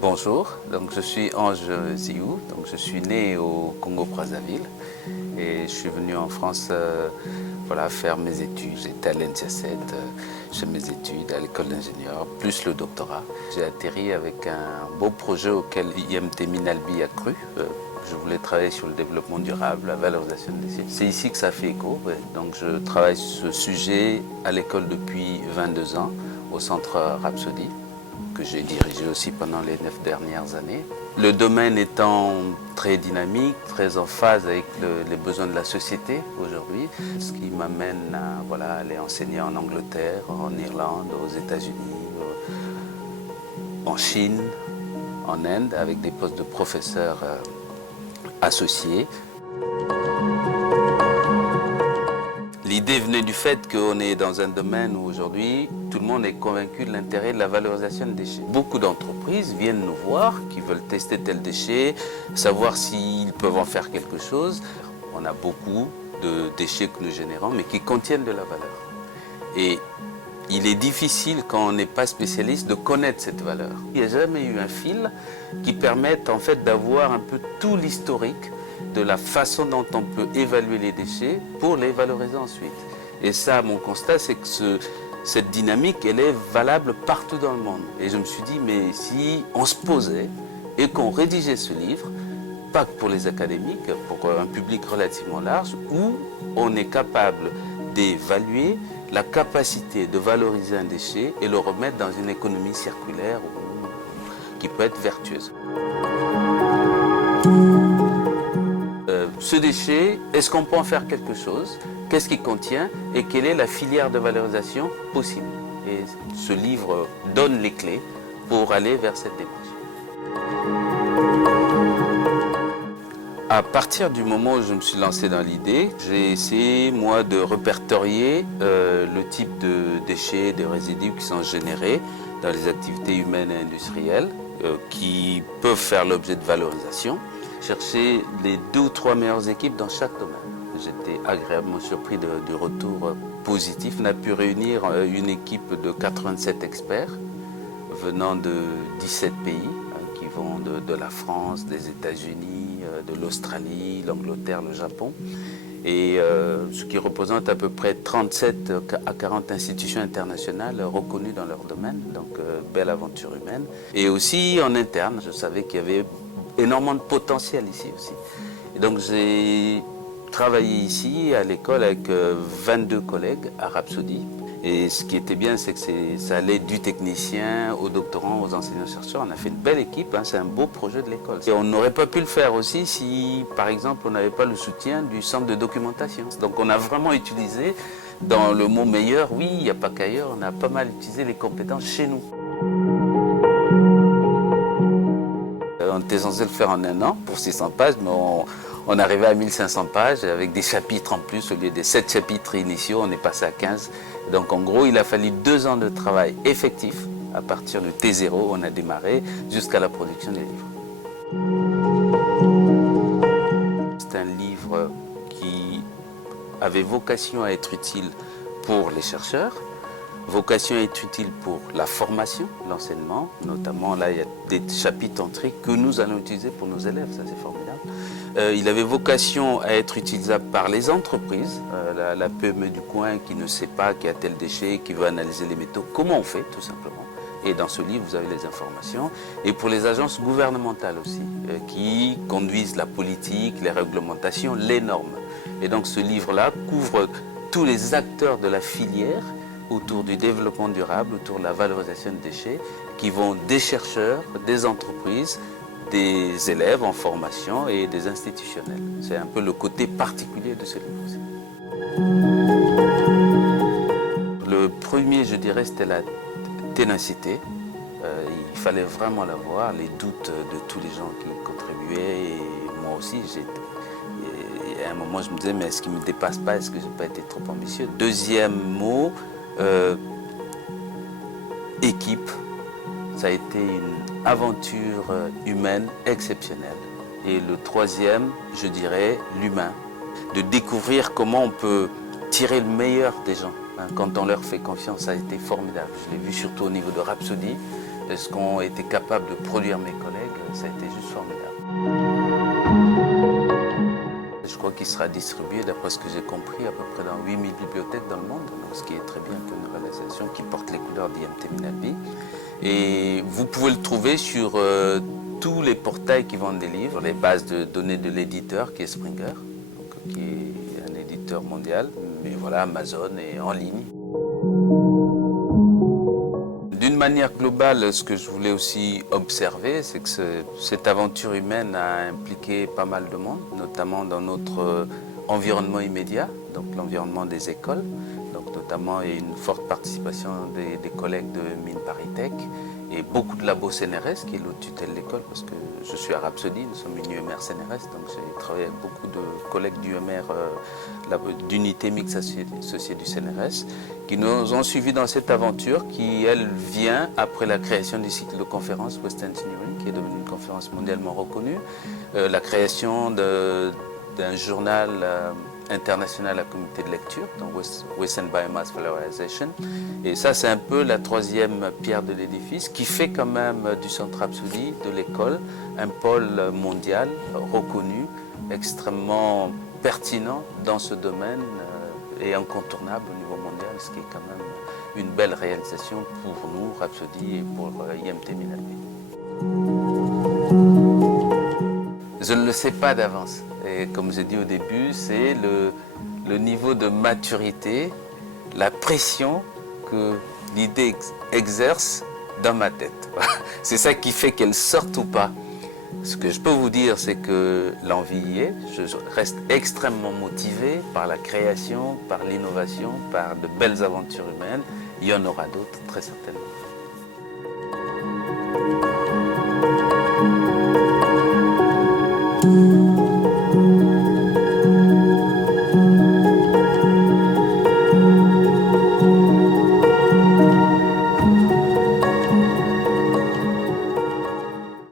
Bonjour, donc je suis Ange Ziou, donc je suis né au Congo-Brazzaville et je suis venu en France faire mes études. J'étais à l'NCA7, j'ai mes études à l'école d'ingénieur, plus le doctorat. J'ai atterri avec un beau projet auquel IMT Minalbi a cru. Je voulais travailler sur le développement durable, la valorisation des déchets. C'est ici que ça fait écho. Ouais. Donc je travaille sur ce sujet à l'école depuis 22 ans, au centre Rhapsody, que j'ai dirigé aussi pendant les 9 dernières années. Le domaine étant très dynamique, très en phase avec les besoins de la société aujourd'hui, ce qui m'amène à aller enseigner en Angleterre, en Irlande, aux États-Unis, en Chine, en Inde, avec des postes de professeurs associés. L'idée venait du fait qu'on est dans un domaine où aujourd'hui, tout le monde est convaincu de l'intérêt de la valorisation des déchets. Beaucoup d'entreprises viennent nous voir, qui veulent tester tel déchet, savoir s'ils peuvent en faire quelque chose. On a beaucoup de déchets que nous générons, mais qui contiennent de la valeur. Et il est difficile, quand on n'est pas spécialiste, de connaître cette valeur. Il n'y a jamais eu un fil qui permette en fait d'avoir un peu tout l'historique de la façon dont on peut évaluer les déchets pour les valoriser ensuite. Et ça, mon constat, c'est que cette dynamique, elle est valable partout dans le monde. Et je me suis dit, mais si on se posait et qu'on rédigeait ce livre, pas que pour les académiques, pour un public relativement large, où on est capable d'évaluer la capacité de valoriser un déchet et le remettre dans une économie circulaire qui peut être vertueuse. Ce déchet, est-ce qu'on peut en faire quelque chose? Qu'est-ce qu'il contient? Et quelle est la filière de valorisation possible? Et ce livre donne les clés pour aller vers cette démarche. À partir du moment où je me suis lancé dans l'idée, j'ai essayé, moi, de répertorier le type de déchets, de résidus qui sont générés dans les activités humaines et industrielles qui peuvent faire l'objet de valorisation. Chercher les 2 ou 3 meilleures équipes dans chaque domaine. J'étais agréablement surpris du retour positif. On a pu réunir une équipe de 87 experts venant de 17 pays, qui vont de la France, des États-Unis, de l'Australie, l'Angleterre, le Japon, et ce qui représente à peu près 37 à 40 institutions internationales reconnues dans leur domaine, donc belle aventure humaine. Et aussi en interne, je savais qu'il y avait énormément de potentiel ici aussi. Et donc j'ai travaillé ici à l'école avec 22 collègues à Rhapsody. Et ce qui était bien, c'est que ça allait du technicien au doctorant, aux enseignants-chercheurs. On a fait une belle équipe, c'est un beau projet de l'école. Et on n'aurait pas pu le faire aussi si, par exemple, on n'avait pas le soutien du centre de documentation. Donc on a vraiment utilisé, dans le mot meilleur, oui, il n'y a pas qu'ailleurs, on a pas mal utilisé les compétences chez nous. On était censé le faire en 1 an pour 600 pages, mais on arrivait à 1500 pages avec des chapitres en plus. Au lieu des 7 chapitres initiaux, on est passé à 15. Donc en gros, il a fallu 2 ans de travail effectif. À partir de T0, on a démarré jusqu'à la production des livres. C'est un livre qui avait vocation à être utile pour les chercheurs, vocation à être utile pour la formation, l'enseignement, notamment là il y a des chapitres entrés que nous allons utiliser pour nos élèves, ça c'est formidable. Il avait vocation à être utilisable par les entreprises, la PME du coin qui ne sait pas qu'il y a tel déchet, qui veut analyser les métaux, comment on fait tout simplement. Et dans ce livre, vous avez les informations. Et pour les agences gouvernementales aussi, qui conduisent la politique, les réglementations, les normes. Et donc ce livre-là couvre tous les acteurs de la filière autour du développement durable, autour de la valorisation des déchets, qui vont des chercheurs, des entreprises, des élèves en formation et des institutionnels. C'est un peu le côté particulier de ce livre aussi. Le premier, je dirais, c'était la ténacité. Il fallait vraiment l'avoir, les doutes de tous les gens qui contribuaient, et moi aussi, et à un moment, je me disais, mais est-ce qu'il ne me dépasse pas? Est-ce que je n'ai pas été trop ambitieux? Deuxième mot, équipe. Ça a été une aventure humaine exceptionnelle. Et le troisième, je dirais, l'humain. De découvrir comment on peut tirer le meilleur des gens. Quand on leur fait confiance, ça a été formidable. Je l'ai vu surtout au niveau de Rhapsody, et ce qu'ont été capables de produire mes collègues, ça a été juste formidable. Je crois qu'il sera distribué, d'après ce que j'ai compris, à peu près dans 8000 bibliothèques dans le monde, donc ce qui est très bien pour une réalisation qui porte les couleurs d'IMT Minalbi. Et vous pouvez le trouver sur tous les portails qui vendent des livres, les bases de données de l'éditeur qui est Springer, donc, qui est un éditeur mondial, mais voilà, Amazon est en ligne. D'une manière globale, ce que je voulais aussi observer, c'est que cette aventure humaine a impliqué pas mal de monde, notamment dans notre environnement immédiat, donc l'environnement des écoles. Donc notamment, il y a une forte participation des collègues de Mines ParisTech et beaucoup de labos CNRS, qui est l'autre tutelle de l'école, parce que je suis à Rhapsody, nous sommes une UMR CNRS, donc j'ai travaillé avec beaucoup de collègues d'UMR, d'unité mixte associée du CNRS, qui nous ont suivis dans cette aventure qui, elle, vient après la création du cycle de conférence West Engineering, qui est devenu une conférence mondialement reconnue, la création d'un journal international à comité de lecture, donc Western Biomass Valorization. Et ça, c'est un peu la troisième pierre de l'édifice qui fait quand même du Centre Rhapsody, de l'école, un pôle mondial reconnu, extrêmement pertinent dans ce domaine et incontournable au niveau mondial, ce qui est quand même une belle réalisation pour nous, Rhapsody, et pour IMT Minalbi. Je ne le sais pas d'avance. Et comme j'ai dit au début, c'est le niveau de maturité, la pression que l'idée exerce dans ma tête. C'est ça qui fait qu'elle sorte ou pas. Ce que je peux vous dire, c'est que l'envie y est. Je reste extrêmement motivé par la création, par l'innovation, par de belles aventures humaines. Il y en aura d'autres, très certainement.